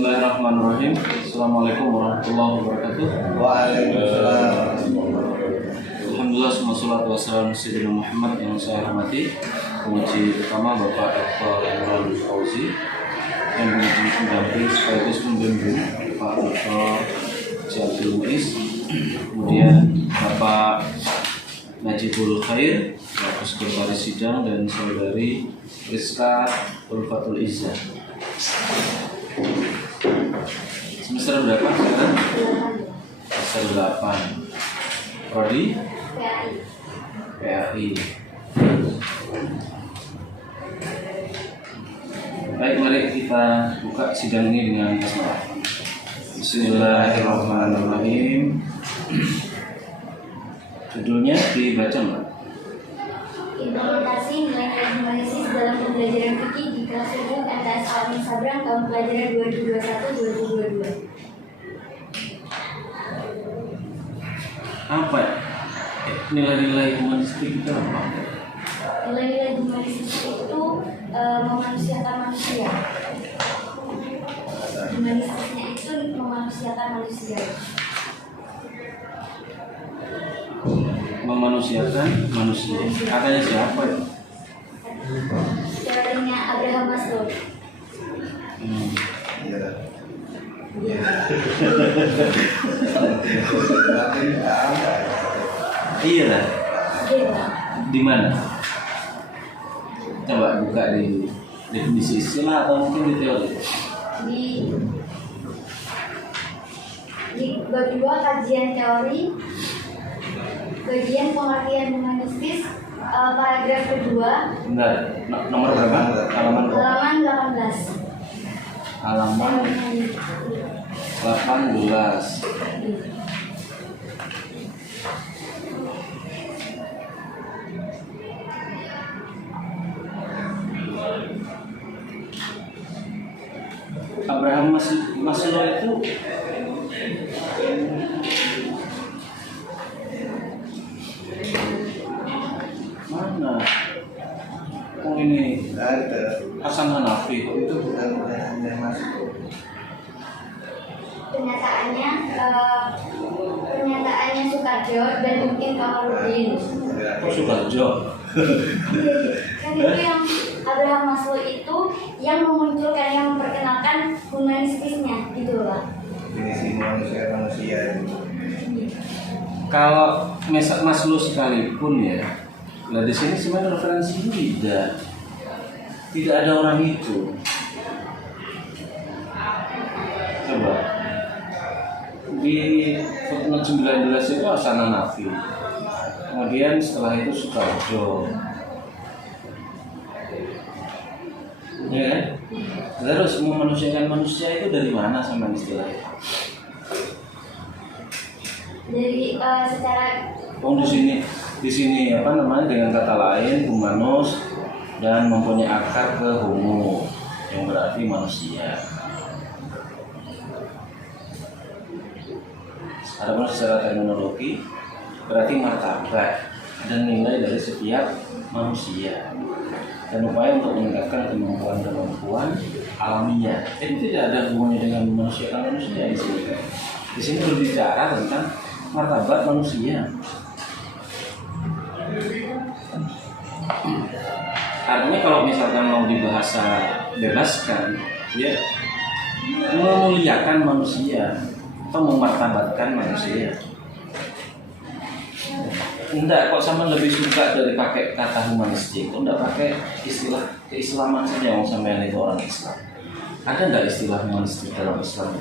Bismillahirrahmanirrahim. Assalamualaikum warahmatullahi wabarakatuh. Waalaikumsalam. Alhamdulillah, wassalatu wassalamu sayyidina Muhammad yang saya hormati. Penguji pertama Bapak Dr. Imran Fauzi, yang penguji pendamping sekaligus pembimbing Pak Dr. Jabir Muiz, kemudian Bapak Najibul Khair, Bapak Sekretaris Sidang, dan Saudari Rizka Ulfatul Izzah. Semester berapa sekarang? Semester 8. Prodi? PAI. Baik, mari kita buka sidang ini dengan bismillah. Bismillahirrahmanirrahim. Judulnya dibaca Mbak. Implementasi nilai analisis dalam pembelajaran fikih di kelas umum MTS Al Sabrang tahun pelajaran 2021-2022. Apa nilai-nilai humanistik itu apa? Nilai-nilai humanistik itu memanusiakan manusia. Humanistiknya itu memanusiakan manusia. Memanusiakan manusia. Katanya siapa itu? Teorinya Abraham Maslow. Iya lah. Iya. Di mana? Coba buka di definisi istilah atau mungkin di teori. Di bab 2 kajian teori, bagian pengertian humanistis, paragraf kedua, Bentar, nomor berapa? Halaman berapa? halaman 18. Halaman 18. Abraham Maslow itu mana? Oh ini Hasan Hanafi. Itu bukan hanya masuk. Pernyataannya Soekarjo dan mungkin Kamarudin. Oh Soekarjo. Kan itu yang Abraham Maslow itu yang memunculkan, yang memperkenalkan humanistisnya gitu lah. Definisi manusia. Kalau Maslow sekalipun ya, nah di sini sebenarnya referensinya tidak ada orang itu. Coba di footnote 19 itu Hasan Hanafi, kemudian setelah itu Soekarjo, ya kan? Terus memanusiakan manusia itu dari mana sama istilah itu? Jadi secara Di sini apa namanya, dengan kata lain humanus dan mempunyai akar ke homo yang berarti manusia. Adapun secara terminologi berarti martabat dan nilai dari setiap manusia dan upaya untuk meningkatkan kemampuan alamiah. Ini tidak ada hubungannya dengan manusia di sini. Di sini berbicara tentang martabat manusia. Artinya kalau misalkan mau dibahasa bebaskan, ya memuliakan manusia atau memartabatkan manusia. Enggak, kok sama lebih suka dari pakai kata humanistik. Enggak pakai istilah keislaman saja, yang sampean itu orang Islam. Ada enggak istilah humanistik dalam Islam?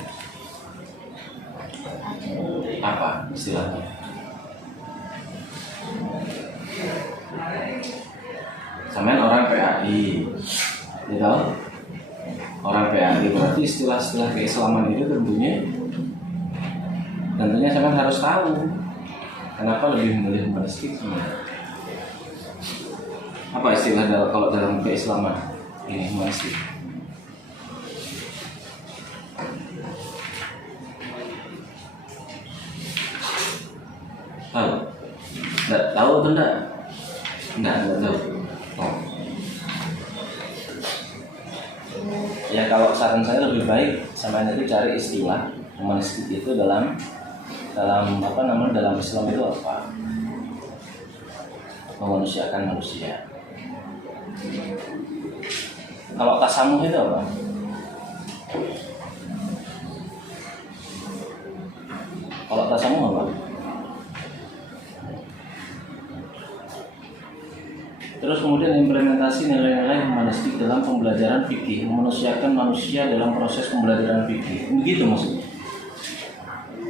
Apa istilahnya? Sampean orang PAI, gitu? Orang PAI berarti istilah-istilah keislaman itu tentunya sampean harus tahu. Kenapa lebih memilih humanistik sebenarnya? Apa istilah kalau dalam keislaman ini humanistik? Tahu? Enggak tahu atau enggak? Enggak tahu. Oh. Ya kalau saran saya lebih baik sama nanti cari istilah humanistik itu dalam apa namanya, dalam Islam itu apa? Memanusiakan manusia. Kalau tasamuh itu apa? Kalau tasamuh apa? Terus kemudian implementasi nilai-nilai humanistik dalam pembelajaran fikih, memanusiakan manusia dalam proses pembelajaran fikih. Begitu maksudnya?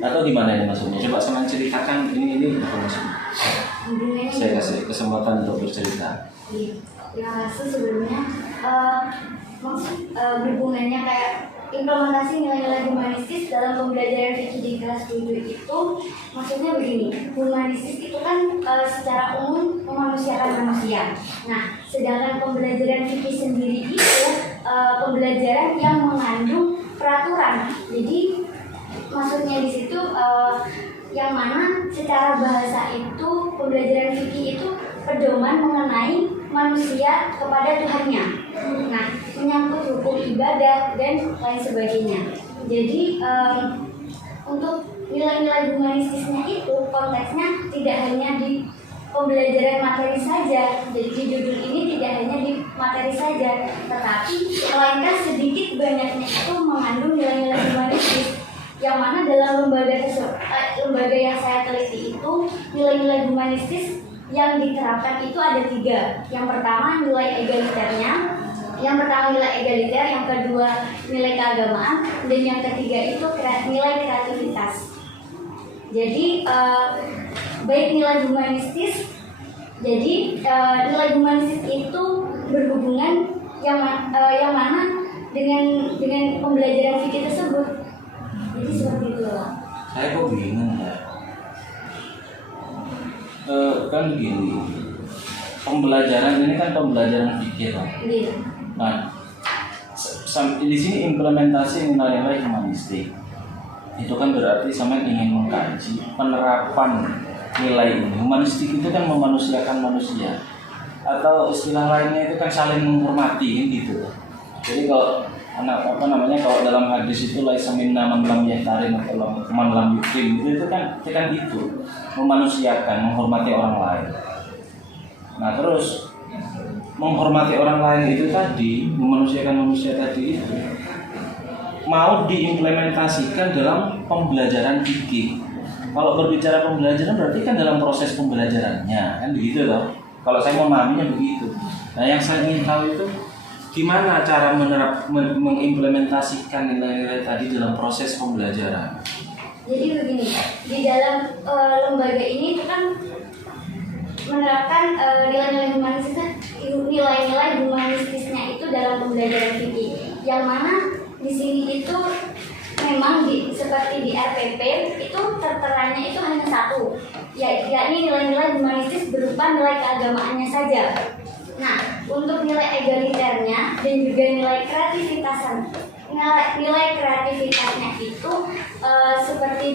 Atau gimana ini maksudnya? Coba sama ceritakan ini apa maksudnya? Saya kasih kesempatan untuk bercerita. Ya, sebelumnya berhubungannya kayak implementasi nilai-nilai humanistis dalam pembelajaran fikih di kelas 7 itu maksudnya begini, humanistis itu kan secara umum memanusiakan manusia. Nah, sedangkan pembelajaran fikih sendiri itu pembelajaran yang mengandung peraturan. Jadi maksudnya di situ yang mana secara bahasa itu pembelajaran fikih itu pedoman mengenai manusia kepada Tuhannya. Nah, menyangkut hukum ibadah dan lain sebagainya. Jadi untuk nilai-nilai humanistisnya itu konteksnya tidak hanya di pembelajaran materi saja. Jadi di judul ini tidak hanya di materi saja, tetapi melainkan sedikit banyaknya itu mengandung nilai-nilai humanistis. Yang mana dalam lembaga yang saya teliti itu nilai-nilai humanistis yang diterapkan itu ada 3. Yang pertama nilai egaliternya, yang kedua nilai keagamaan, dan yang ketiga itu nilai kreativitas. Jadi baik nilai humanistis, jadi nilai humanistis itu berhubungan yang mana dengan pembelajaran fikih tersebut. Jadi seperti itu lah. Saya kok bingung ya. Kan gini, pembelajaran ini kan pembelajaran fikih kan. Iya. Nah, di sini implementasi nilai-nilai humanistik itu kan berarti sama ingin mengkaji penerapan nilai ini. Humanistik itu kan memanusiakan manusia, atau istilah lainnya itu kan saling menghormati gitu. Jadi kalau kalau dalam hadis itu laisa minna man lam yahtarim atau man lam yukrim itu kan itu memanusiakan, menghormati orang lain. Nah, terus menghormati orang lain itu tadi, memanusiakan manusia tadi itu mau diimplementasikan dalam pembelajaran fikih. Kalau berbicara pembelajaran berarti kan dalam proses pembelajarannya, kan begitu loh. Kalau saya memahaminya begitu. Nah, yang saya ingin tahu itu gimana cara mengimplementasikan nilai-nilai tadi dalam proses pembelajaran. Jadi begini, di dalam lembaga ini itu kan menerapkan nilai-nilai humanistisnya itu dalam pembelajaran fikih. Yang mana di sini itu memang seperti di RPP itu terteranya itu hanya satu, yakni nilai-nilai humanistis berupa nilai keagamaannya saja. Nah, untuk nilai egaliternya dan juga nilai kreativitasnya itu seperti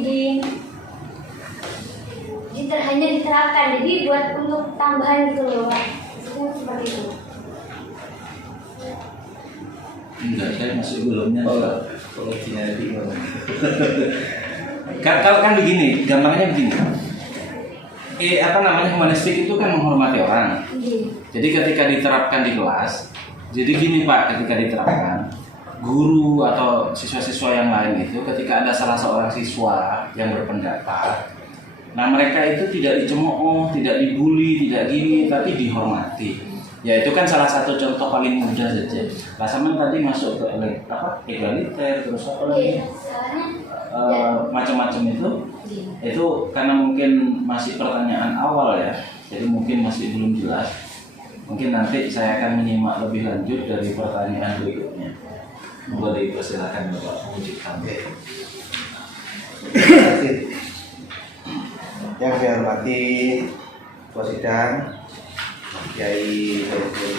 hanya diterapkan, jadi buat untuk tambahan gitu loh Pak. Seperti itu. Enggak, saya masih belumnya. Kalau dinasti Kan begini, gampangnya begini. Humanistik itu kan menghormati orang. Jadi ketika diterapkan di kelas, jadi gini Pak, ketika diterapkan, guru atau siswa-siswa yang lain itu ketika ada salah seorang siswa yang berpendapat, nah mereka itu tidak dicemooh, tidak dibully, tidak gini, tapi dihormati. Ya itu kan salah satu contoh paling mudah saja. Nah, sama tadi masuk ke egaliter, terus apa lagi? Macam-macam itu karena mungkin masih pertanyaan awal ya, jadi mungkin masih belum jelas. Mungkin nanti saya akan menyimak lebih lanjut dari pertanyaan berikutnya. Boleh dipersilakan Bapak melanjutkan. Terima kasih. Yang saya hormati Ketua Sidang Kiai Dr.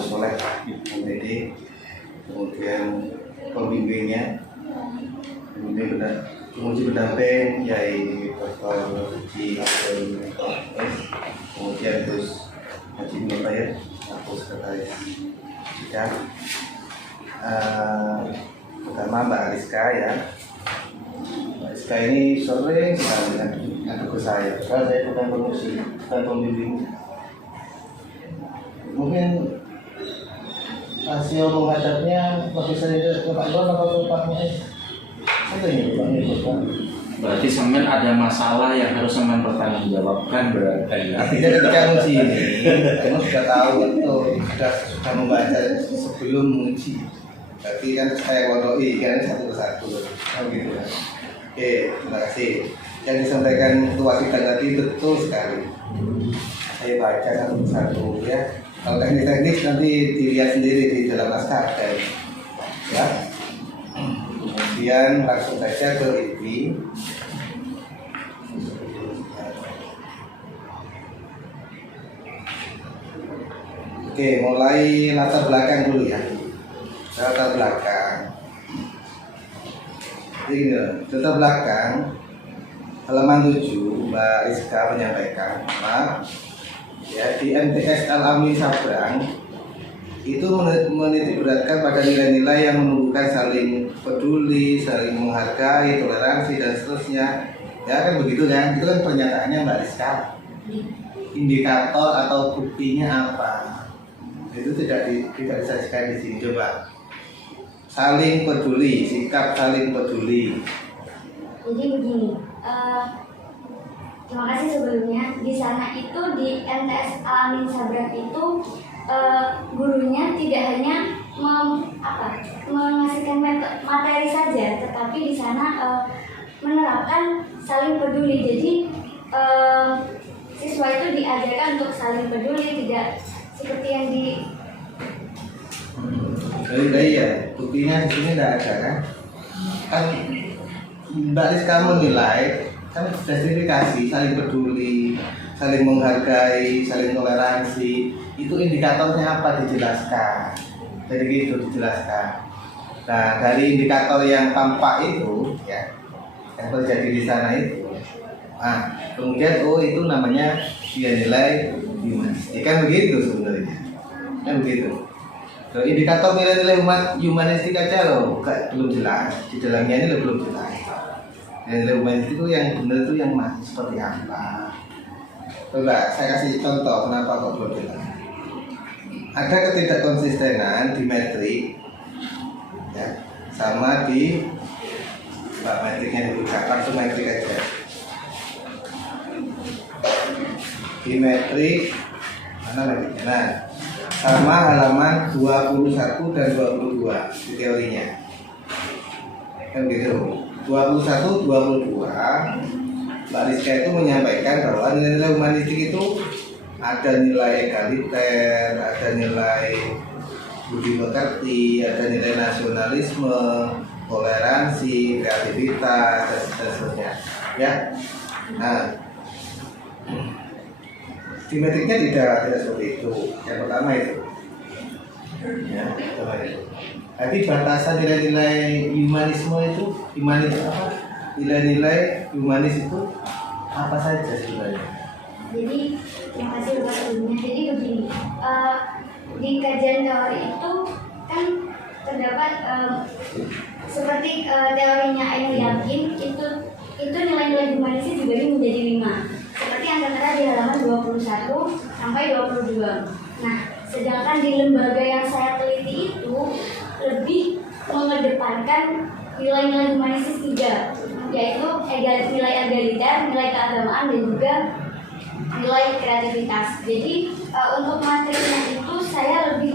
Soleh MPD, kemudian pembimbingnya, penguji pendamping Kiai Dr. Haji Abdul S, kemudian Gus Haji Nuraya, aku sekretaris sidang, Pertama Mbak Rizka ya. Mbak Rizka ini sering sekali ngadu ke saya. Karena saya bukan pengungsi, bukan pembimbing. Mungkin hasil menghadapnya waktu saya ke Pak Iwan atau Pak Muiz. Itu ya Pak Iwan. Berarti semen ada masalah yang harus semen pertanggungjawabkan berarti ya. Artinya ketika menguji ini, kamu sudah tahu betul, sudah membaca sebelum menguji. Berarti kan saya wodoi kan satu persatu, gitu ya. Oke, terima kasih. Yang disampaikan Ketua kita tadi betul sekali. Saya baca satu persatu ya. Kalau teknis-teknis nanti dilihat sendiri di dalam naskah ada ya. Kemudian langsung saja ke inti. Oke, mulai latar belakang dulu ya. Latar belakang. Jadi latar belakang halaman 7 Mbak Rizka menyampaikan, maaf ya, di MTS Al-Amin Sabrang itu menitik beratkan pada nilai-nilai yang menumbuhkan saling peduli, saling menghargai, toleransi dan seterusnya. Ya kan begitu kan? Itu kan pernyataannya Mbak Rizka. Indikator atau buktinya apa? Itu tidak disajikan di sini. Coba saling peduli, sikap saling peduli. Jadi begini, terima kasih sebelumnya. Di sana itu di MTS Al-Amin Sabrang itu gurunya tidak hanya mengasihkan materi saja, tetapi di sana menerapkan saling peduli. Jadi siswa itu diajarkan untuk saling peduli, tidak seperti yang di. Iya, buktinya di sini tidak ada kan? Kan Mbak Rizka menilai, kan sudah dikasih saling peduli, saling menghargai, saling toleransi. Itu indikatornya apa dijelaskan. Jadi gitu dijelaskan. Nah dari indikator yang tampak itu ya, yang terjadi di sana itu, nah kemudian itu namanya dia nilai humanistik, kan begitu sebenarnya, kan begitu. So, indikator nilai-nilai humanistik aja loh, belum jelas. Di dalamnya ini belum jelas. Nilai humanistik itu yang benar itu yang seperti apa? Coba saya kasih contoh kenapa kok belum jelas. Ada ketidakkonsistenan di metrik ya, sama di metriknya dibuka, langsung metrik aja. Di metrik mana metriknya? Nah, sama halaman 21 dan 22 di teorinya. Kan gitu. 21 22 Mbak Rizka itu menyampaikan bahwa nilai-nilai humanistik itu ada nilai egaliter, ada nilai budi pekerti, ada nilai nasionalisme, toleransi, kreativitas, dan seterusnya. Ya, nah di metriknya tidak seperti itu. Yang pertama itu, ya, pertama itu. Jadi batasan nilai-nilai humanisme itu, nilai-nilai humanis itu apa saja sebenarnya? Jadi terima kasih Bapak sebelumnya. Jadi begini, di kajian teori itu kan terdapat seperti teorinya Ainul Yakin itu nilai-nilai humanisnya dibagi menjadi 5. Seperti yang tertera di halaman 21 sampai 22. Nah, sedangkan di lembaga yang saya teliti itu lebih mengedepankan nilai-nilai humanistis 3, yaitu nilai egaliter, nilai keagamaan, dan juga nilai kreativitas. Jadi untuk materinya itu saya lebih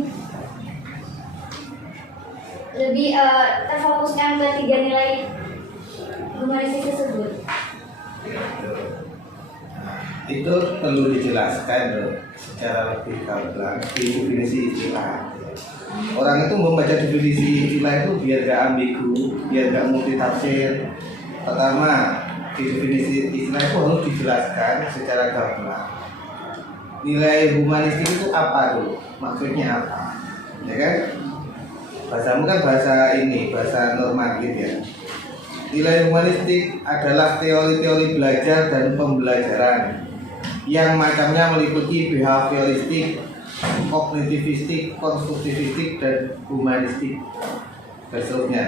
terfokuskan ke 3 nilai humanistis tersebut. Itu perlu dijelaskan secara lebih gamblang di definisi istilah. Orang itu membaca definisi istilah itu biar gak ambigu, biar gak multitafsir. Pertama, di definisi istilah itu harus dijelaskan secara gamblang. Nilai humanistik itu apa dulu? Maksudnya apa? Ya kan? Bahasamu kan bahasa normatif ya. Nilai humanistik adalah teori-teori belajar dan pembelajaran yang macamnya meliputi behavioristik, kognitivistik, konstruktivistik, dan humanistik dan seterusnya.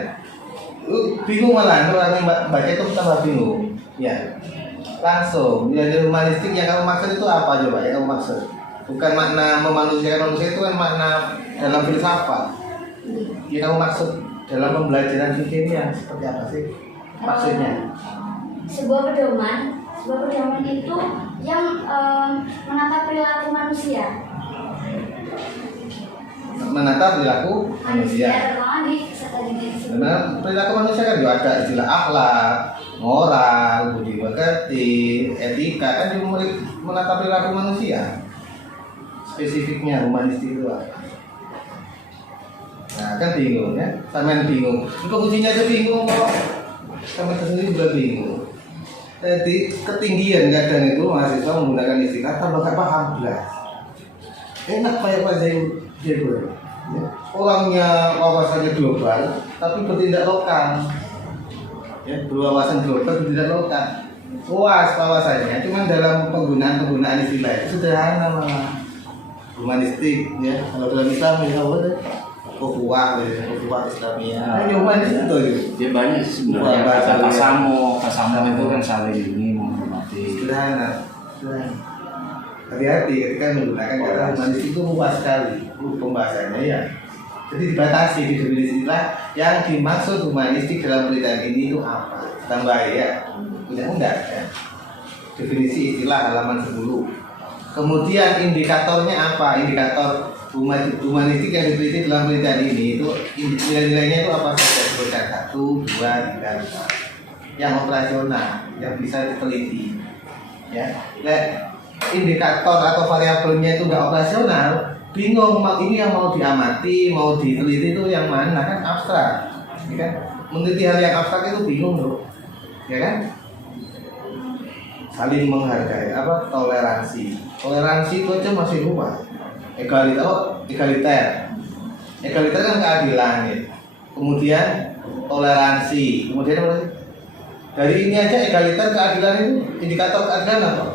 Bingung malah orang yang baca itu tambah bingung. Ya, langsung nilai humanistik yang kamu maksud itu apa coba yang kamu maksud? Bukan makna memanusiakan manusia, itu kan makna dalam filsafat. Yang kamu maksud dalam pembelajaran kimia seperti apa sih maksudnya? Sebuah pedoman itu yang menata perilaku manusia. Menata perilaku manusia. Terutama di serta di Karena perilaku manusia kan juga ada istilah akhlak, moral, budi pekerti, etika, kan juga menata perilaku manusia. Spesifiknya humanistik itu apa? Nah kan bingung ya, sampean bingung. Pengujinya aja bingung kok. Sampai sendiri juga bingung. Jadi ketinggian kadang itu mahasiswa menggunakan istilah tambah gak paham jelas. Enak kayak Pak Zainul. Ya. Orangnya wawasannya global, tapi bertindak lokal. Ya, berwawasan global, bertindak lokal. Luas wawasannya, cuma dalam penggunaan istilah itu sederhana malah. Humanistik, ya. Kalau dalam Islam ya apa tuh? Ukhuwah Islamiyah. Ini humanistik itu. Dia banyak sih sebenarnya. Kata kasamo itu kan saling ini menghormati. Sederhana. Hati-hati ketika menggunakan kata humanistik itu luas sekali pembahasannya ya. Jadi dibatasi di definisi istilah yang dimaksud humanistik dalam penelitian ini itu apa? Tambah ya, undang-undang ya. Definisi istilah halaman 10. Kemudian indikatornya apa? Indikator humanistik yang diteliti dalam penelitian ini itu nilai-nilainya itu apa saja? Sebutkan 1, 2, 3, 4. Yang operasional, yang bisa diteliti. Ya, indikator atau variabelnya itu nggak operasional, bingung ini yang mau diamati, mau diteliti itu yang mana, kan abstrak, ya kan? Meneliti hal yang abstrak itu bingung loh, ya kan? Saling menghargai, apa toleransi itu aja masih luas. Egaliter kan keadilan ya. Kemudian toleransi, kemudian apa sih? Dari ini aja egaliter keadilan itu indikator keadilan apa?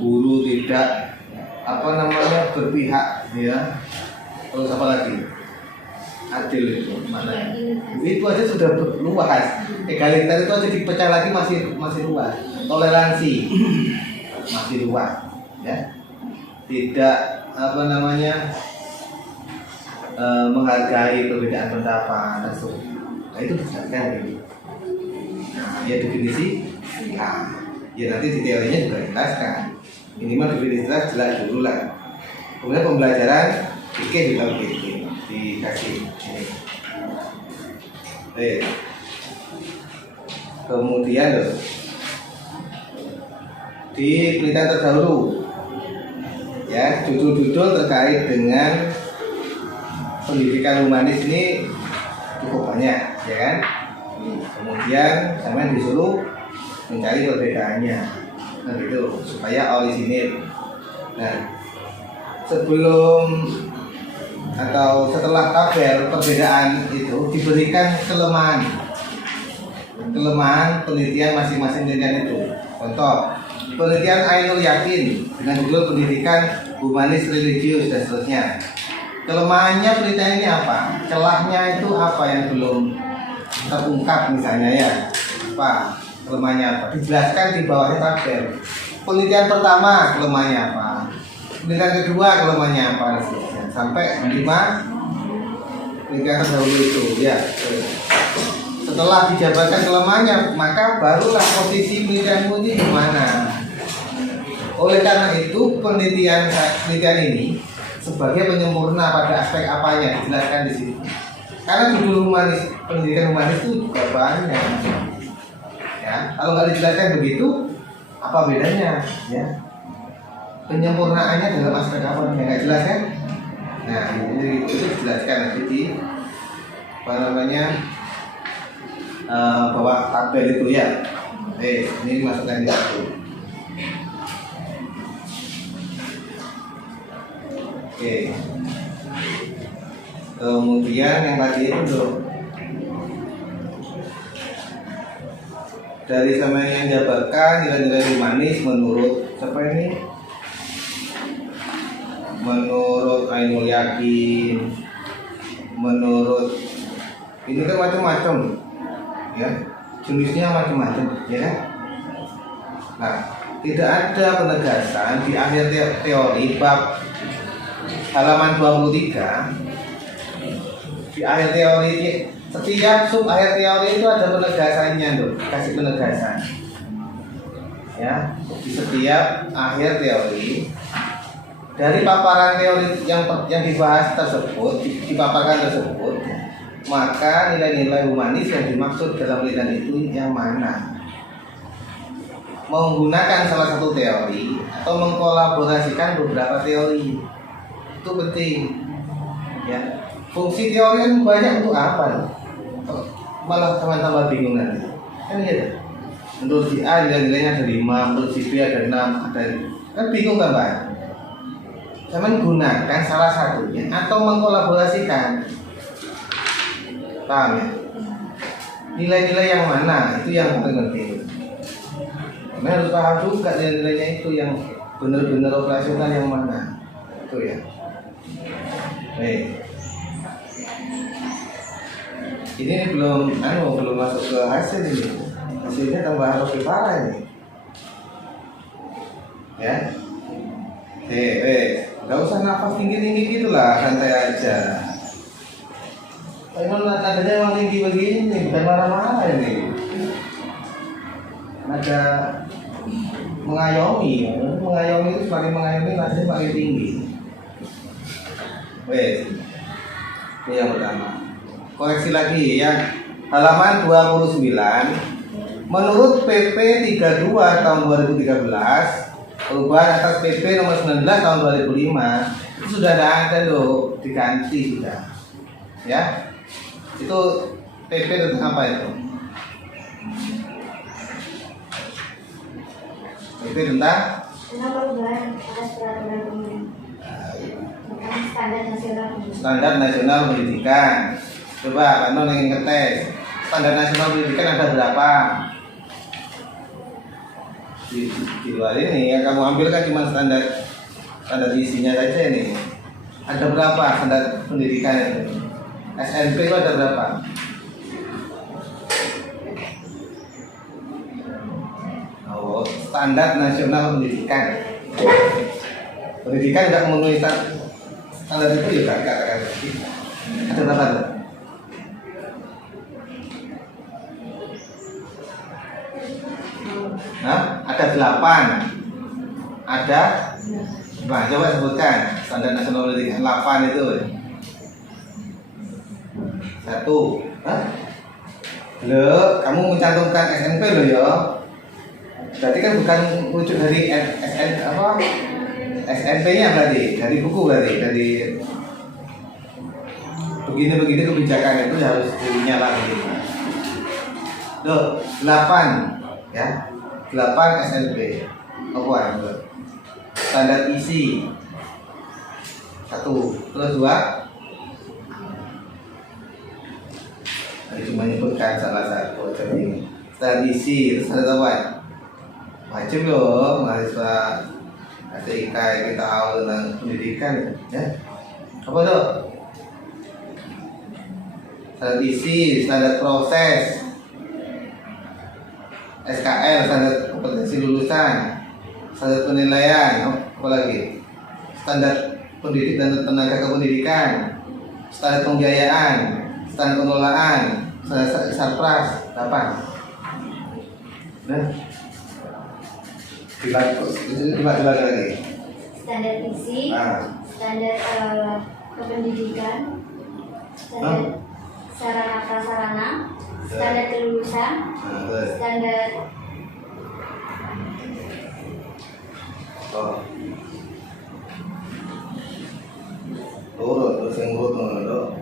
Guru tidak berpihak ya, terus apa lagi, adil itu mana itu aja sudah luas. Egaliter itu aja dipecah lagi masih luas. Toleransi masih luas ya, tidak menghargai perbedaan pendapat dan sebagainya. Nah itu dijelaskan gitu. Nah ya definisi ya nanti di teorinya juga jelaskan. Minimal definisi jelas dulu lah. Kemudian pembelajaran fikih juga begitu dikasih ini. Kemudian loh, di penelitian terdahulu ya, judul-judul terkait dengan pendidikan humanis ini cukup banyak ya kan. Kemudian sampai disuruh mencari perbedaannya, nah gitu supaya orisinil. Nah sebelum atau setelah tabel perbedaan itu diberikan kelemahan penelitian masing-masing penelitian itu. Contoh penelitian Ainul Yakin dengan judul pendidikan humanis religius dan seterusnya. Kelemahannya penelitian ini apa? Celahnya itu apa yang belum terungkap misalnya ya? Apa? Kelemahannya apa? Dijelaskan di bawahnya tabel. Penelitian pertama kelemahannya apa? Penelitian kedua kelemahannya apa? Sampai 5 penelitian terdahulu itu ya. Setelah dijabarkan kelemahannya, maka barulah posisi penelitianmu ini di mana. Oleh karena itu penelitian ini sebagai penyempurna pada aspek apanya dijelaskan di sini. Karena judul pendidikan humanis itu juga banyak. Ya, kalau nggak dijelaskan begitu, apa bedanya? Ya, penyempurnaannya dalam aspek apa? Nggak jelas kan? Nah, itu dijelaskan nanti di bawah tabel itu ya. Ini dimasukkan di situ. Oke. Kemudian yang tadi itu tuh dari sama yang jabarkan nilai-nilai humanis menurut siapa ini? menurut Ainul Yakin, menurut ini kan macam-macam, ya, jenisnya macam-macam, ya kan? Nah, tidak ada penegasan di akhir teori bab halaman 23. Di akhir teori, setiap sub akhir teori itu ada penegasannya, loh, kasih penegasan. Ya, di setiap akhir teori dari paparan teori yang dibahas tersebut, dipaparkan tersebut, maka nilai-nilai humanis yang dimaksud dalam penelitian itu yang mana? Menggunakan salah satu teori atau mengkolaborasikan beberapa teori itu penting. Ya, fungsi teori kan banyak untuk apa? Malah teman-teman bingung nanti. Kan gitu. Menurut si A nilainya ada 5, menurut si B ada 6, ada, kan bingung kan Pak? Jangan gunakan salah satunya atau mengkolaborasikan. Paham ya? Nilai-nilai yang mana itu yang penting. Nah, harus paham juga nilai-nilainya itu yang benar-benar operasional yang mana. Itu ya. Baik. Ini belum masuk ke hasil ini. Hasilnya tambah lebih parah ini. Ya. Gak usah nafas tinggi-tinggi gitulah, santai aja. Emang nadanya emang tinggi begini, bukan marah-marah ini. Nada mengayomi itu semakin mengayomi nadanya semakin tinggi. Ini yang pertama. Koreksi lagi ya, halaman 29. Menurut PP 32 tahun 2013, perubahan atas PP nomor 19 tahun 2005 itu sudah ada loh, diganti sudah. Ya. Itu PP tentang apa itu? PP tentang perubahan atas peraturan pemerintah standar nasional pendidikan. Coba Pak Non ingin ngetes standar nasional pendidikan ada berapa? Di luar ini yang kamu ambil kan cuma standar isinya saja ini. Ada berapa standar pendidikan itu? SNP itu ada berapa? Oh, standar nasional pendidikan. Pendidikan tidak memenuhi standar itu ya katakan. Ada berapa tuh? Nah, ada 8. Ada? Nah, coba sebutkan standar nasional pendidikan 8 itu. 1. Hah? Loh, kamu mencantumkan SNP loh ya. Berarti kan bukan wujud dari SNP-nya berarti, dari buku berarti, dari begini-begini kebijakan itu harus dinyalakan. Loh, 8 ya. 8 SNP. Apa itu? Standar isi 1. Terus 2. Cuma menyebutkan salah satu ini. Standar isi, terus ada apa? Wajib loh mahasiswa STIK kita tahu tentang pendidikan ya. Apa tuh? Standar isi, standar proses, SKL, standar kompetensi lulusan, standar penilaian, apa lagi? Standar pendidik dan tenaga kependidikan, standar pembiayaan, standar pengelolaan, standar sarpras, 8. Nah, dibaca lagi. Standar isi, standar kependidikan, standar sarana prasarana, standar kelulusan, standar terus yang urut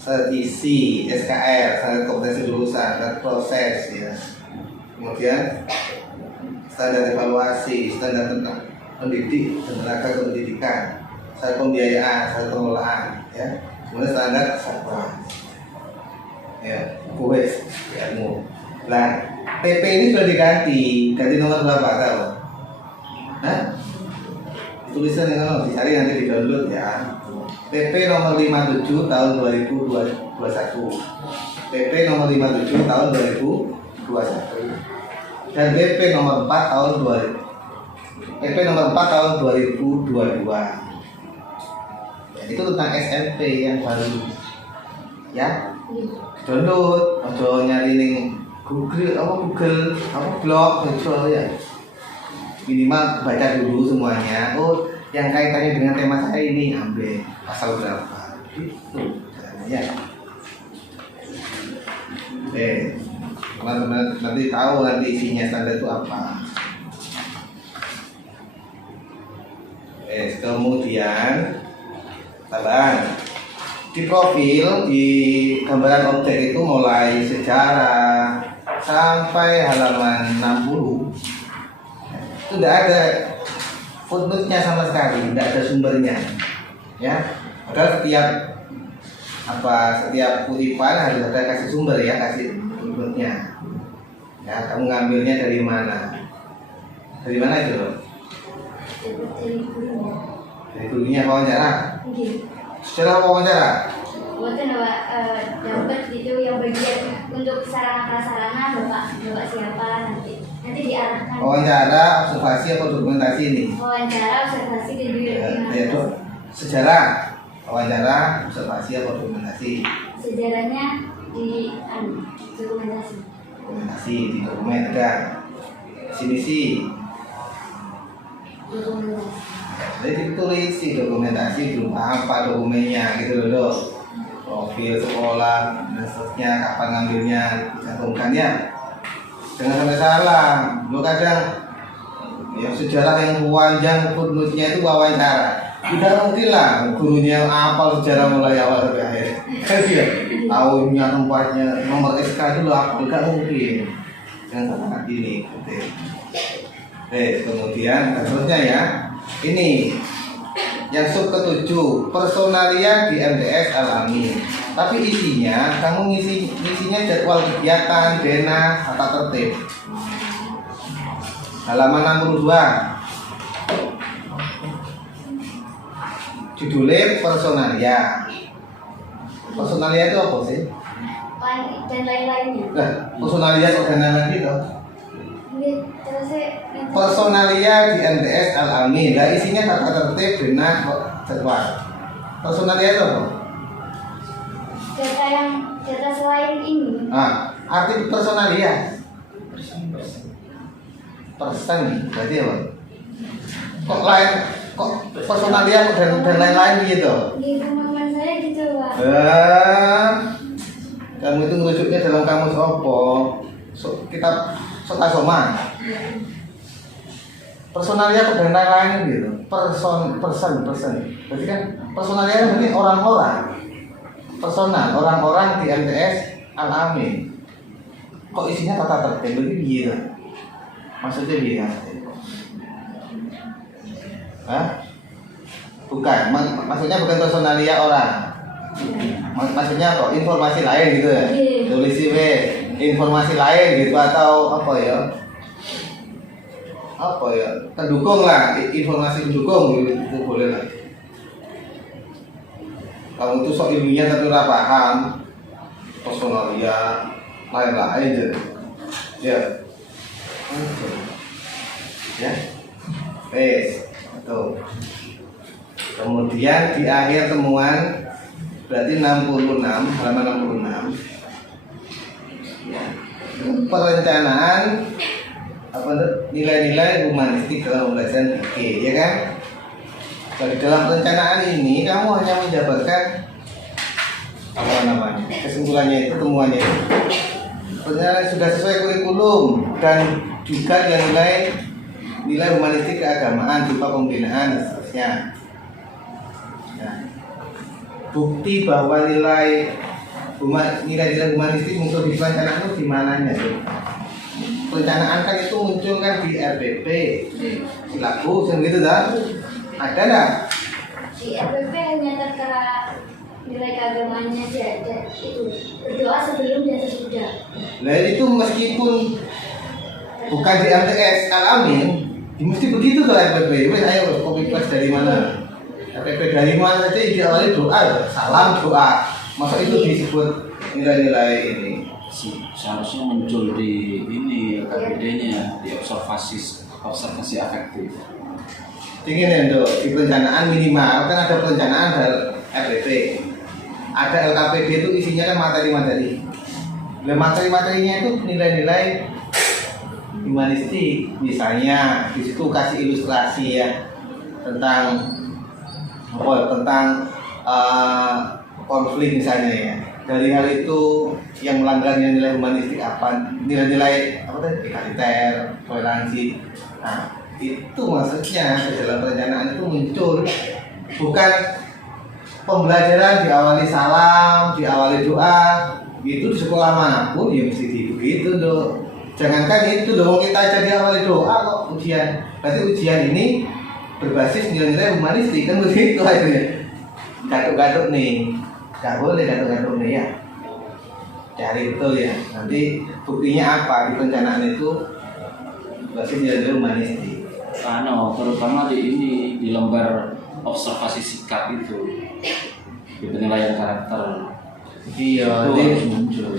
standar isi, SKR, standar kompetensi lulusan, standar proses ya. Kemudian standar evaluasi, standar tentang pendidik dan tenaga kependidikan, standar pembiayaan, standar pengelolaan ya. Kemudian standar sarpras. Ya, kuis ilmu. Nah, PP ini sudah diganti nomor berapa tahu? Hah? tulisan yang kalau dicari nanti di download ya. PP nomor 57 tahun 2021. PP nomor 57 tahun 2021. Dan PP nomor 4 tahun 2000. PP nomor 4 tahun 2022. Ya, itu tentang SMP yang baru. Ya. Download, atau nyari ning Google blog gitu ya. Minimal baca dulu semuanya. Oh, yang kaitannya dengan tema saya ini ambil pasal berapa. Gitu caranya. Teman-teman nanti tahu nanti isinya standar itu apa. Kemudian tambahan di profil, di gambaran objek itu mulai sejarah sampai halaman 60 itu tidak ada footnote-nya sama sekali, tidak ada sumbernya, ya. Padahal setiap kutipan harus ada kasih sumber ya, kasih footnote-nya. Ya, kamu ngambilnya dari mana? Dari mana itu loh? Dari gurunya wawancara. Secara wawancara. Bukan dapat itu yang bagian untuk sarana prasarana bapak siapa nanti diarahkan. Wawancara, observasi atau dokumentasi ini? Wawancara, observasi dan juga Ya, sejarah, wawancara, observasi atau dokumentasi? Sejarahnya di dokumentasi. Dokumentasi di dokumen ada. Sini sih. Dokumentasi. Jadi ditulis sih dokumentasi belum apa dokumennya gitu loh. Profil sekolah dan seterusnya, kapan ngambilnya, dicantumkan ya. Jangan sampai salah. Lo kadang ya sejarah yang panjang footnote-nya itu wawancara. Tidak mungkin lah gurunya hafal sejarah mulai awal sampai akhir. Kan dia tahunnya, tempatnya, nomor SK itu lo hafal, tidak mungkin. Jangan sangat ini. Kemudian seterusnya ya. Ini yang sub ke-7, personalia di MTS Al-Amin. Tapi isinya, kamu ngisinya jadwal kegiatan, denah, tata tertib. Halaman 62. Judulnya personalia. Personalia itu apa sih? Dan lain-lainnya. Nah, personalia kok dan lain-lain gitu. Terus Personalia di MTS Al-Amin. Nah, isinya tata tertib, denah, jadwal. Personalia itu apa? Data selain ini. Arti personalia. Persen berarti apa? Kok personalia dan lain-lain gitu? Di pemahaman saya gitu, Pak. Kamu itu merujuknya dalam kamus apa? Kitab Sotasoma. Personalia dan lain-lain gitu. Persen. Berarti kan personalia ini orang-orang. Personal, orang-orang di MTS Al-Amin. Kok isinya tata tertib begini gitu? Maksudnya dia? Bukan, maksudnya bukan personalia orang. Maksudnya kok informasi lain gitu ya? Tulis sih informasi lain gitu atau apa ya? Pendukung lah, informasi pendukung gitu boleh lah. Kamu itu sok ilmunya tapi ora paham personalia lain-lain aja. Ya. Ya. Tuh. Kemudian di akhir temuan berarti 66, halaman 66. Ya. Perencanaan nilai-nilai humanistik dalam pembelajaran PG, ya kan? Jadi dalam perencanaan ini kamu hanya menjabarkan kesimpulannya itu, temuannya itu. Sebenarnya sudah sesuai kurikulum dan juga nilai humanistik keagamaan berupa pembinaan dan seterusnya. Nah, bukti bahwa nilai humanistik muncul di perencanaan itu di mananya tuh? Perencanaan kan itu muncul kan di RPP, Silabus, yang gitu dah. Ada nggak? Di RPP hanya tertera nilai keagamaannya saja. Itu berdoa sebelum dan sesudah. Nah itu meskipun bukan di MTS Al-Amin, mesti begitu tuh RPP. Wes ayo copy paste dari mana? RPP dari mana aja diawali doa, salam doa. Masa itu disebut nilai-nilai ini? Seharusnya muncul di ini KBD-nya, di observasi afektif. Ingin ya untuk di perencanaan minimal kan ada perencanaan dari RPP, ada LKPD itu isinya kan materi-materi. Nah, materi-materinya itu nilai-nilai humanistik, misalnya di situ kasih ilustrasi ya tentang konflik misalnya ya. Dari hal itu yang melanggar nilai humanistik apa? Nilai-nilai apa tadi? Egaliter, toleransi. Nah, itu maksudnya di dalam perencanaan itu muncul bukan pembelajaran diawali salam, diawali doa. Itu di sekolah manapun ya mesti gitu dong. Jangankan itu dong, kita jadi awali doa kok ujian. Berarti ujian ini berbasis nilai-nilai humanistik kan begitu akhirnya. Gatuk-gatuk nih, nggak boleh gatuk-gatuk nih ya. Cari betul ya. Nanti buktinya apa di perencanaan itu berbasis nilai-nilai humanistik. Terutama di lembar observasi sikap itu, di penilaian karakter. Iya, Itu harus muncul.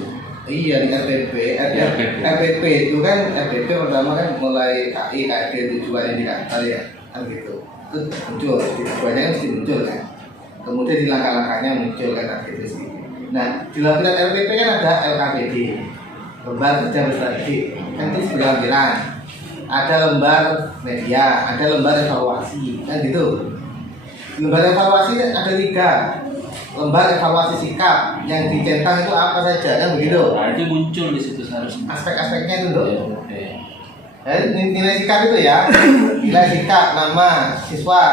Iya di RPP itu kan RPP pertama kan mulai KI, KD, tujuan indikator ya kan gitu. Itu muncul, tujuannya kan mesti muncul kan. Kemudian di langkah-langkahnya muncul kan gitu sih. Nah di lampiran RPP kan ada LKPD, lembar kerja strategik, kan itu sembilan. Ada lembar media, ada lembar evaluasi, kan gitu. Lembar evaluasi ada 3. Lembar evaluasi sikap yang dicentang itu apa saja kan begitu. Nah, itu muncul di situ seharusnya. Aspek-aspeknya itu loh. Ya. Nilai sikap itu ya. Nilai sikap nama siswa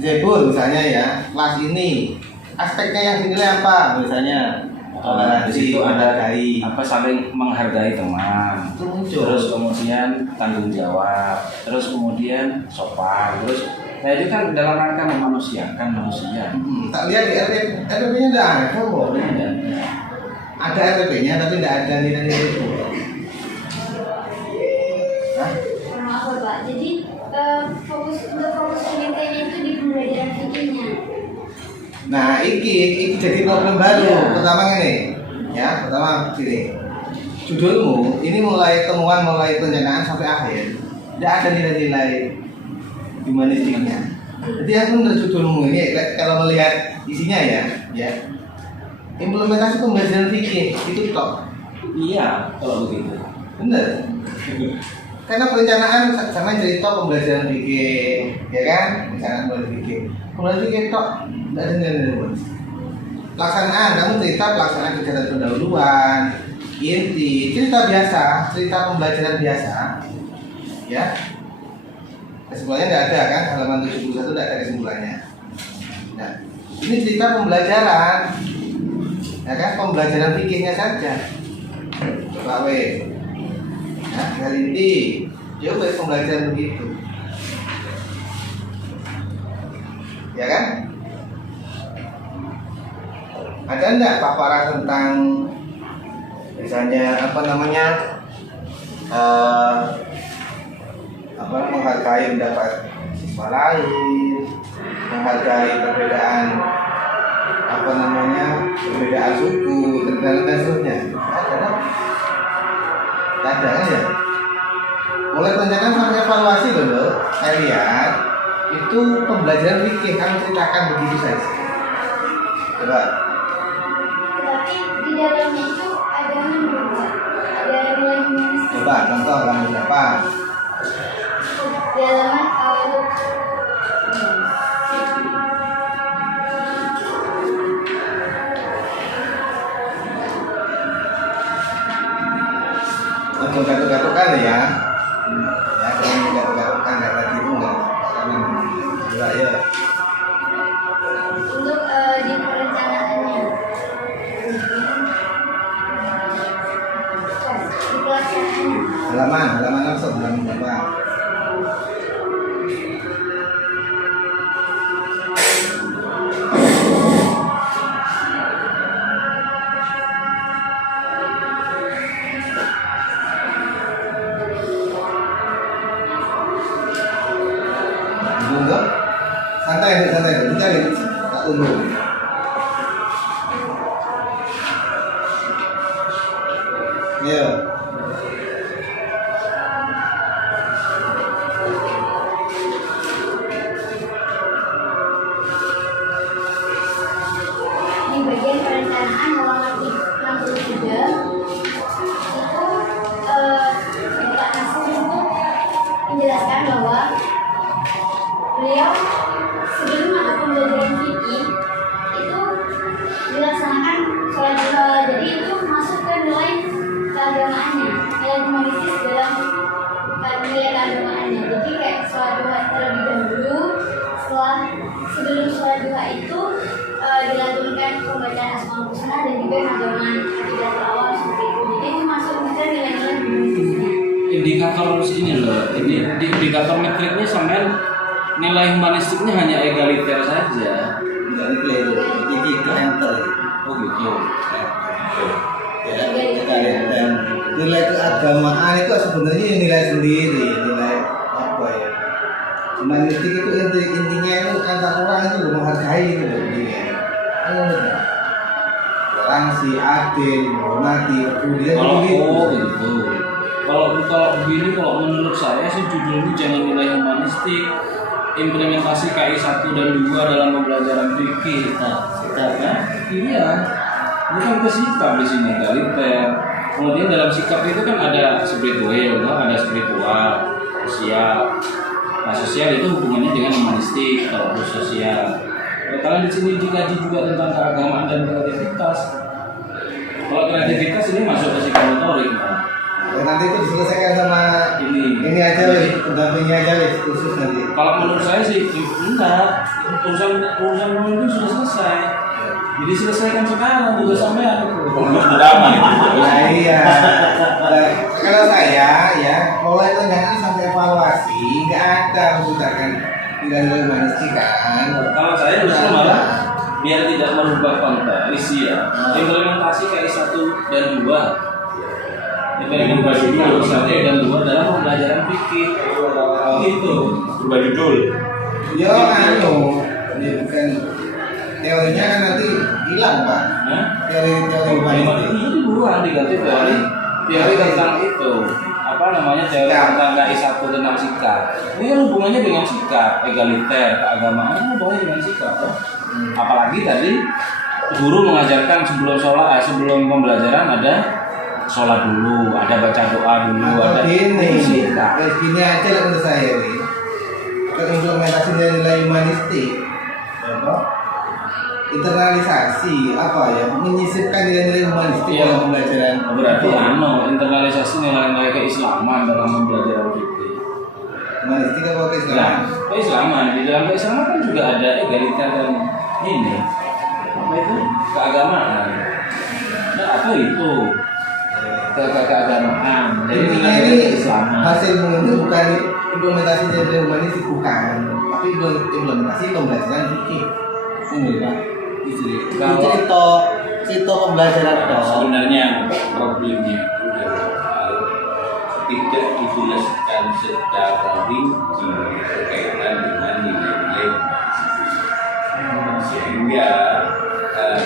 Jebul misalnya ya. Kelas ini aspeknya yang dinilai apa misalnya? Di situ ada dari apa saling menghargai teman. itu muncul. Terus kemudian tanggung jawab. Terus kemudian sopan. Terus nah itu kan dalam rangka memanusiakan manusia. Tak lihat di RPP-nya tidak ada kok. Ada RPP-nya tapi tidak ada nilai-nilai itu. Maaf Pak, jadi fokus penelitiannya itu di pembelajaran fikihnya. Nah, ini jadi problem baru. Pertama ini, ya, pertama gini. Judulmu ini mulai perencanaan sampai akhir. Tidak ada nilai-nilai humanistiknya. Jadi aku menurut judulmu ini kalau melihat isinya ya. Implementasi pembelajaran fikih itu tok. Iya, kalau begitu. Bener. Karena perencanaan sama cerita pembelajaran fikih, ya kan? Perencanaan pembelajaran fikih. Pembelajaran fikih tok, tidak ada nilai-nilai. Pelaksanaan, kamu cerita pelaksanaan kegiatan pendahuluan, inti, cerita biasa, cerita pembelajaran biasa, ya. Kesimpulannya tidak ada kan, halaman 71 tidak ada kesimpulannya. Nah, ini cerita pembelajaran, ya kan? Pembelajaran fikihnya saja. Coba nah, tinggal inti, ya udah pembelajaran begitu, ya kan? Ada enggak paparan tentang misalnya menghargai pendapat siswa lain, menghargai perbedaan perbedaan suku dan seterusnya. Ada kan ya? Mulai perencanaan sampai evaluasi loh, saya lihat itu pembelajaran fikih kamu ceritakan begitu saja. Coba. Tapi di dalamnya itu ada nilai humanistik. Coba contoh kamu berapa? Di halaman gatuk-gatuk-gatukkan ya. Ya, kalau gatuk-gatukkan nggak tadi itu nggak. Coba ya. untuk di perencanaannya, di pelaksanaannya. Halaman langsung halaman berapa? umum. Ayo. Di bagian perencanaan halaman 63 itu Bapak Nasir itu menjelaskan bahwa beliau sebelum mata pembelajaran fikih itu dilaksanakan sholat duha, jadi itu masuk ke nilai keagamaannya, nilai humanistis dalam nilai keagamaannya. Jadi kayak sholat duha terlebih dahulu, sebelum sholat duha itu dilantunkan pembacaan Asmaul Husna dan juga nazaman akidatul awal seperti itu. Jadi itu masuk ke nilai-nilai humanistisnya. Indikator ini loh, ini indikator metriknya sampai nilai humanistiknya hanya egaliter saja. Enggak itu itu enter. Oh gitu. Ya, dan nilai keagamaan itu sebenarnya nilai sendiri, nilai apa ya? Humanistik itu intinya itu antar orang itu menghargai itu intinya. Toleransi, adil, menghormati, peduli Gitu. Kalau begini, kalau menurut saya sih judulnya jangan nilai humanistik, implementasi KI 1 dan 2 dalam pembelajaran fikih. Iya. Ini kan ke sikap di sini egaliter. Kemudian dalam sikap itu kan ada spiritual, ada spiritual, sosial. Nah, sosial itu hubungannya dengan humanistik, kalau sosial. Kalau di sini dikaji juga tentang keagamaan dan kreativitas. Kalau kreativitas ini masuk ke psikomotorik, Pak. nanti itu diselesaikan sama ini aja wes, pendampingnya aja wes khusus nanti. Kalau menurut saya sih enggak, urusan itu sudah selesai. Jadi selesaikan sekarang juga sampai aku. Damai. Nah iya. Nah, kalau saya ya mulai pendamping sampai evaluasi nggak ada menggunakan nilai humanistik kan. Kalau saya justru malah biar tidak merubah konteks ya, implementasi KI 1 dan 2. Implementasi KI 1 dan 2 dalam pembelajaran fikih. Gitu. Berubah judul. Ya ini bukan teorinya kan nanti hilang Pak. Teori humanistik. Itu dibuang diganti teori tentang itu. Apa namanya teori tentang KI 1 tentang sikap. Ini kan hubungannya dengan sikap, egaliter, keagamaan kan hubungannya dengan sikap. Apalagi tadi guru mengajarkan sebelum pembelajaran ada sholat dulu, ada baca doa dulu, ada gini sikap. Gini aja lah menurut saya nih. Implementasi nilai humanistik, internalisasi apa ya, menyisipkan nilai-nilai humanistik dalam pembelajaran. Berarti internalisasi nilai-nilai keislaman dalam pembelajaran fikih. Humanistik apa keislaman? Keislaman, di dalam keislaman kan juga ada egaliter dan ini apa itu keagamaan. Nah, atau itu keagamaan. Jadi ini keislaman. hasil itu bukan implementasi nilai humanistik bukan, tapi implementasi pembelajaran fikih. Enggak. Kalau cerita pembelajaran Sebenarnya problemnya itu adalah tidak dijelaskan secara rinci berkaitan dengan nilai-nilai sehingga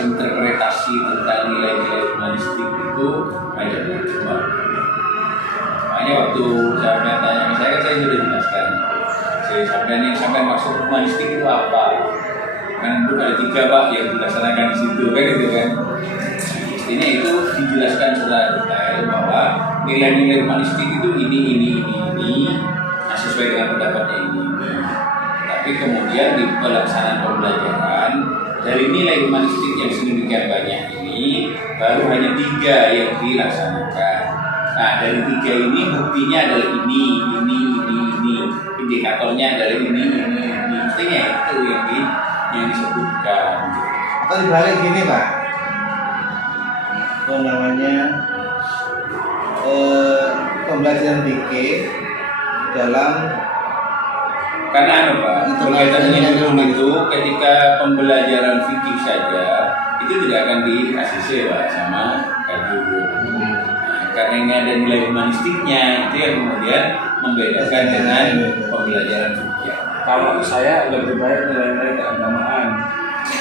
interpretasi tentang nilai-nilai humanistik itu macam-macam. Makanya waktu saya tanya ke saya sudah jelaskan. Sampai maksud humanistik itu apa? Kan itu ada 3 Pak yang dilaksanakan di situ kan gitu kan. Intinya itu dijelaskan secara detail bahwa nilai-nilai humanistik itu ini sesuai dengan pendapatnya ini. Tapi kemudian di pelaksanaan pembelajaran dari nilai humanistik yang sedemikian banyak ini baru hanya 3 yang dilaksanakan. Nah dari 3 ini buktinya adalah ini, indikatornya adalah ini. Mestinya itu yang disebutkan. Atau dibalik gini Pak, apa namanya pembelajaran fikih dalam karena Pak, berkaitan dengan itu ketika pembelajaran fikih saja itu tidak akan di ACC Pak sama guru. Karena ini ada nilai humanistiknya itu yang kemudian membedakan dengan pembelajaran fikih. Kalau saya lebih baik nilai-nilai keagamaan.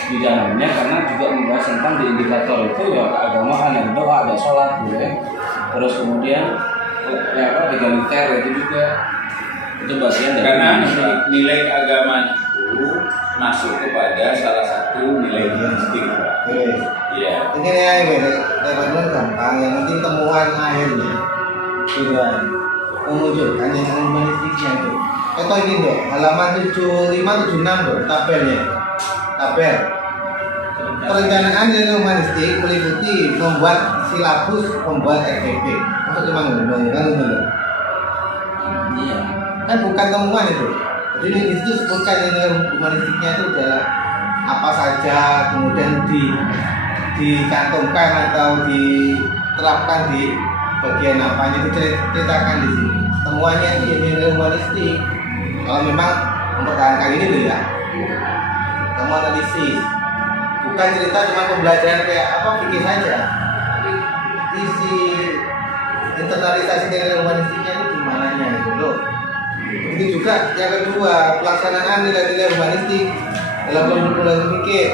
di dalamnya, karena juga membahas tentang di indikator itu ya keagamaan, ada doa, ada sholat gitu ya. Terus kemudian ya apa egaliter itu juga itu bagian dari Karena manusia. nilai keagamaan itu masuk kepada salah satu nilai humanistik. Oke. Iya. Ini nih, teman-teman gampang. Yang penting temuan akhirnya, gitu kan. Memunculkan yang humanistiknya itu. Contoh ini dok, halaman 7576 dok, tabelnya. Tabel. Perencanaan nilai humanistik meliputi membuat silabus, membuat RPP. Maksud cuma ngomong kan dulu. Iya. Kan bukan temuan itu. Jadi di situ sebutkan nilai humanistiknya itu adalah apa saja, kemudian dicantumkan atau diterapkan di bagian apanya, itu diceritakan di sini. Temuannya itu nilai humanistik. Kalau memang mempertahankan ini loh ya, temuan analisis. Bukan cerita cuma pembelajaran kayak apa pikir saja. Tapi isi internalisasi nilai humanistiknya itu di mananya gitu loh. Begitu juga yang kedua, pelaksanaan nilai-nilai humanistik dalam kelompok pikir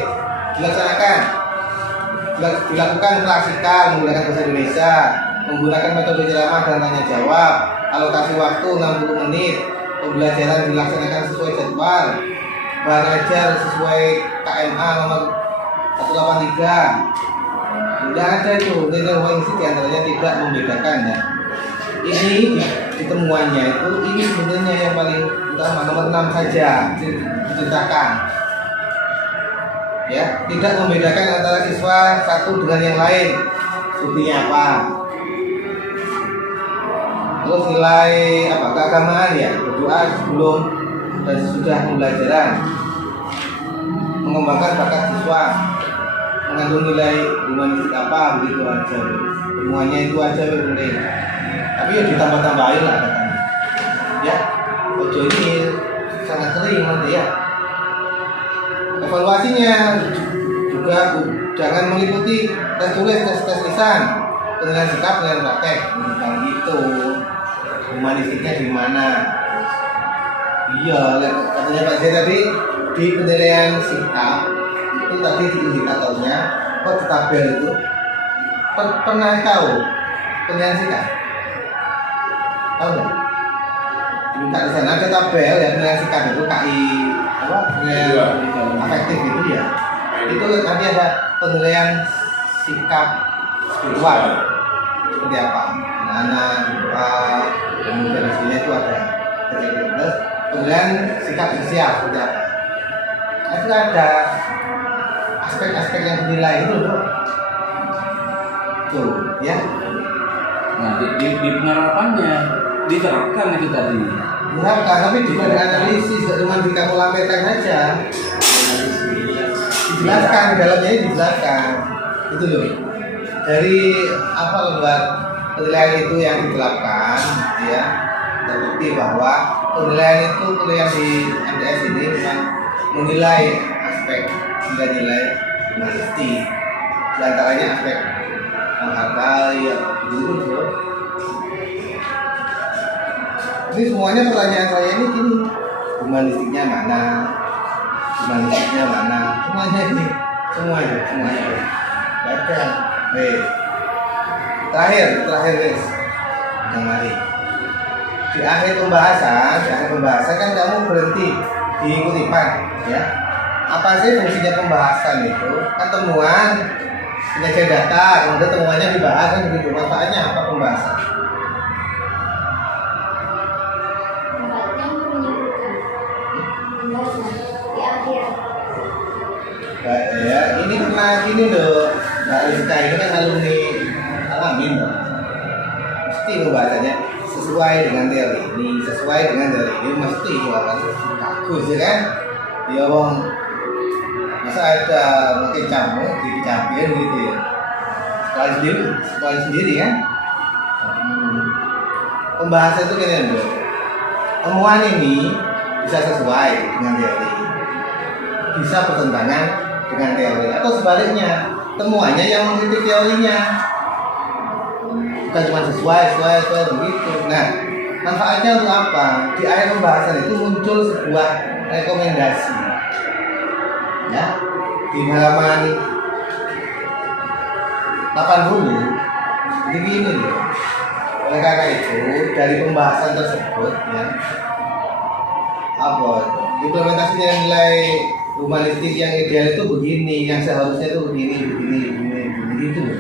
dilakukan praktikal menggunakan bahasa Indonesia, menggunakan metode ceramah dan tanya jawab, alokasi waktu 60 menit, pembelajaran dilaksanakan sesuai jadwal, bahan ajar sesuai KMA nomor 183. Tidak ada itu nilai humanistik diantaranya tidak membedakan ya. Ini di temuannya itu ini sebenarnya yang paling utama, nomor 6 saja diceritakan ya, tidak membedakan antara siswa satu dengan yang lain. Studinya apa, terus nilai apa keagamaan ya, berdoa sebelum dan sesudah pembelajaran, mengembangkan bakat siswa, mengandung nilai humanistik apa, begitu aja. Semuanya itu aja penting. Tapi ya ditambah-tambahin lah katanya. Ya, ojo ini sangat sering nanti ya. Evaluasinya juga jangan meliputi tes tulis, tes lisan, penilaian sikap, penilaian praktek. Bukan gitu. Humanistiknya di mana? Iya, katanya Pak Zee tadi di penilaian sikap itu tadi di indikatornya, kok di tabel itu pernah tahu penilaian sikap? Tahu nggak? Di sana ada tabel ya penilaian sikap itu KI apa? Penilaian afektif itu ya. Itu nanti ada penilaian sikap spiritual seperti apa? Anak-anak, kemudian hasilnya itu ada. Terus penilaian sikap sosial seperti apa? Itu ada aspek-aspek yang dinilai itu loh. Tuh, ya. Nah, di penerapannya diterapkan itu tadi. Diterapkan, tapi juga dianalisis, tidak cuma kamu lampirkan saja. Dijelaskan, dalamnya ini dijelaskan. Itu loh. Dari apa lembar penilaian itu yang diterapkan, ya, terbukti bahwa penilaian itu penilaian di MTS ini memang menilai aspek nilai-nilai humanistik, di antaranya aspek menghargai atau dulu. Ini semuanya pertanyaan saya ini gini, humanistiknya mana, semuanya ini, semuanya. Baca, terakhir guys, yang mari. Di akhir pembahasan kan kamu berhenti di kutipan, ya. Apa sih fungsinya pembahasan itu? Kan temuan, penyajian data, kemudian temuannya dibahas kan begitu. Manfaatnya apa pembahasan? Manfaatnya menyimpulkan pembahasan di akhir. Ya, ini pernah gini loh, Mbak Rizka ini kan alumni Alamin loh. Mesti pembahasannya sesuai dengan teori ini mesti itu akan bagus ya kan? Ya bang, masa ada pakai campur dicampirin gitu ya? Sekolah sendiri kan? Pembahasan itu kalian loh. Temuan ini bisa sesuai dengan teori, bisa bertentangan dengan teori, atau sebaliknya temuannya yang mengkritik teorinya, bukan cuma sesuai begitu. Nah, manfaatnya untuk apa? Di akhir pembahasan itu muncul sebuah rekomendasi, ya, di halaman 80 jadi gini loh. Oleh karena itu dari pembahasan tersebut ya apa implementasi nilai humanistik yang ideal itu begini, yang seharusnya itu begini itu loh.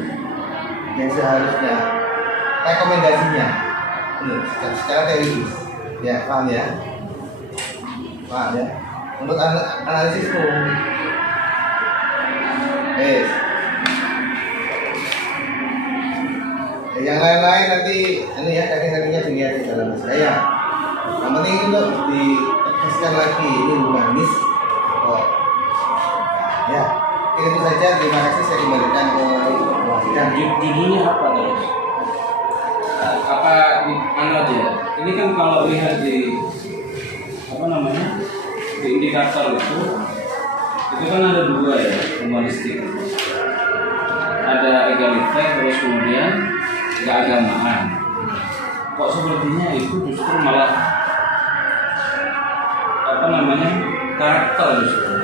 Yang seharusnya rekomendasinya ini secara teoritis ya, paham ya menurut analisisku. Yang lain-lain nanti ini ya teknik-tekniknya dilihat di dalam saya. Yang penting itu ditegaskan lagi ini humanis. Ya, itu saja. Terima kasih, saya kembalikan ke Dan judulnya apa terus? Apa anu aja? Ini kan kalau lihat di apa namanya di indikator itu kan ada dua ya, humanistik. Ada egaliter, terus kemudian keagamaan. Kok sepertinya itu justru malah apa namanya karakter justru.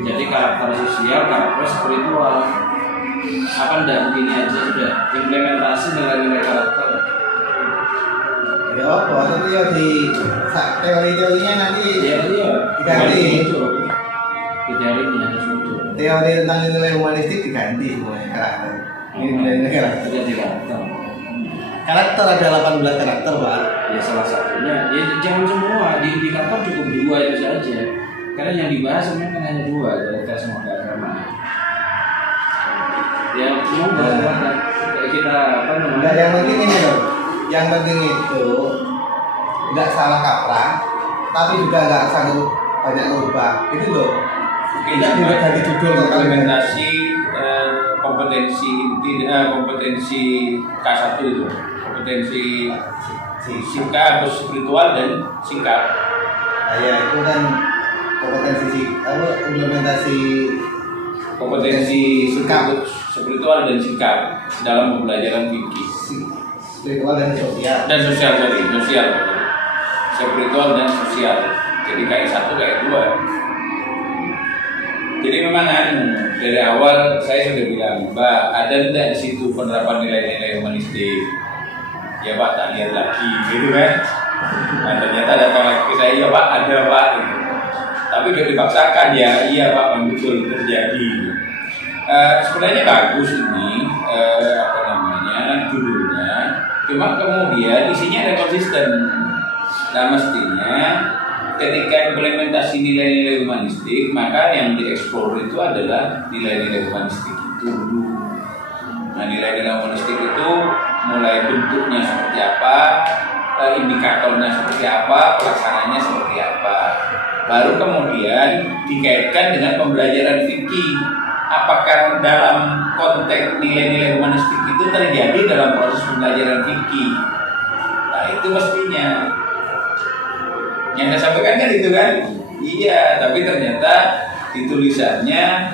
Jadi karakter sosial, karakter spiritual. Apa ndak begini aja sudah implementasi nilai-nilai karakter. ya apa nanti ya di teori-teorinya nanti diganti. Di teorinya harus muncul. Teori tentang nilai humanistik diganti semuanya karakter. Ini nilai-nilai karakter. Jadi karakter. Karakter ada 18 karakter, Pak. Ya salah satunya. Ya jangan semua, di indikator cukup 2 itu saja. Karena yang dibahas sebenarnya kan hanya 2, karakter sama keagamaan. Ya semoga kita apa namanya? Enggak, yang penting ini loh. Yang penting itu nggak salah kaprah, tapi juga nggak sanggup banyak ngubah. Itu loh. Tidak dari judul implementasi kompetensi K1 itu, kompetensi singkat atau spiritual dan singkat. Ya itu kan kompetensi implementasi kompetensi singkat, spiritual dan singkat dalam pembelajaran fikih. Spiritual dan sosial. Dan sosial spiritual dan sosial. Jadi kayak 1 kayak 2. Jadi memang dari awal saya sudah bilang, Mbak, ada tidak di situ penerapan nilai-nilai humanistik? Ya Pak, tak lihat lagi, gitu kan? Nah, ternyata datang lagi ke saya, ya Pak, ada Pak. Gitu. Tapi udah dipaksakan ya, iya Pak, betul terjadi. Sebenarnya bagus ini, judulnya. Cuma kemudian isinya ada konsisten. Nah mestinya ketika implementasi nilai-nilai humanistik, maka yang dieksplor itu adalah nilai-nilai humanistik itu dulu. Nah, nilai-nilai humanistik itu mulai bentuknya seperti apa, indikatornya seperti apa, pelaksananya seperti apa. Baru kemudian dikaitkan dengan pembelajaran fikih. Apakah dalam konteks nilai-nilai humanistik itu terjadi dalam proses pembelajaran fikih? Nah, itu mestinya. Yang saya sampaikan kan itu kan, iya, tapi ternyata di tulisannya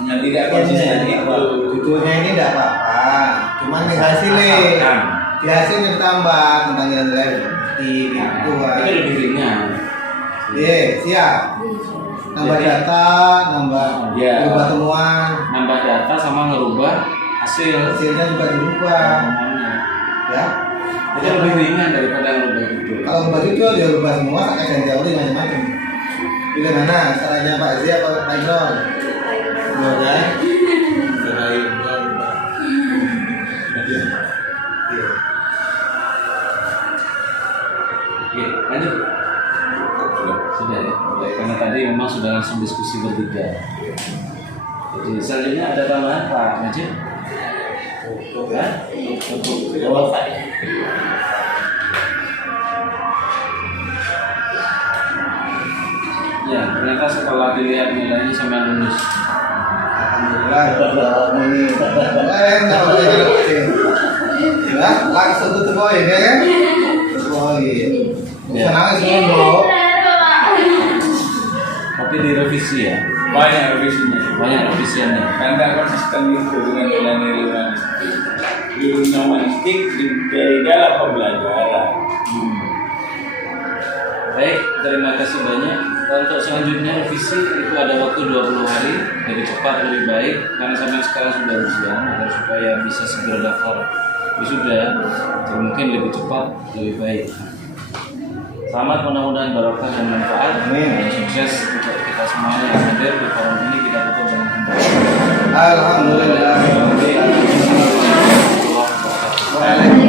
tidak konsisten itu. Judulnya ini tidak apa-apa, cuman di hasilnya ditambah tentang nilai itu. Itu lebih ringan. Iya, siap. Nambah data, berubah temuan, nambah data sama ngerubah hasilnya juga dirubah. Ya. Itu lebih ringan daripada ngerubah itu. Kalau ngerubah itu dia rubah semua, pakai dan teori macam-macam. Pilih mana? Caranya Pak Zia atau Pak Imron? Dua kan? Oke, lanjut. Sudah ya, baik. Karena tadi memang sudah langsung diskusi bertiga. Jadi selanjutnya ada tambahan Pak Najib? Untuk ya, ternyata setelah dilihat nilainya sampai lulus. Alhamdulillah, ini langsung tutup poin ya kan? Tutup poin. Senang semua bro. Tapi direvisi ya, Banyak revisinya. banyak revisiannya. Karena konsisten itu dengan nilai-nilai humanistik. Ilmu humanistik dari dalam pembelajaran. Baik, terima kasih banyak. Untuk selanjutnya revisi itu ada waktu 20 hari, lebih cepat lebih baik karena sampai sekarang sudah ujian agar supaya bisa segera daftar wisuda, jadi mungkin lebih cepat lebih baik. Selamat, mudah-mudahan barokah dan manfaat. Amin. Dan sukses untuk kita semuanya yang hadir di forum ini. Kita tutup dengan hamdalah. Alhamdulillah. Assalamualaikum warahmatullahi wabarakatuh. Waalaikumsalam.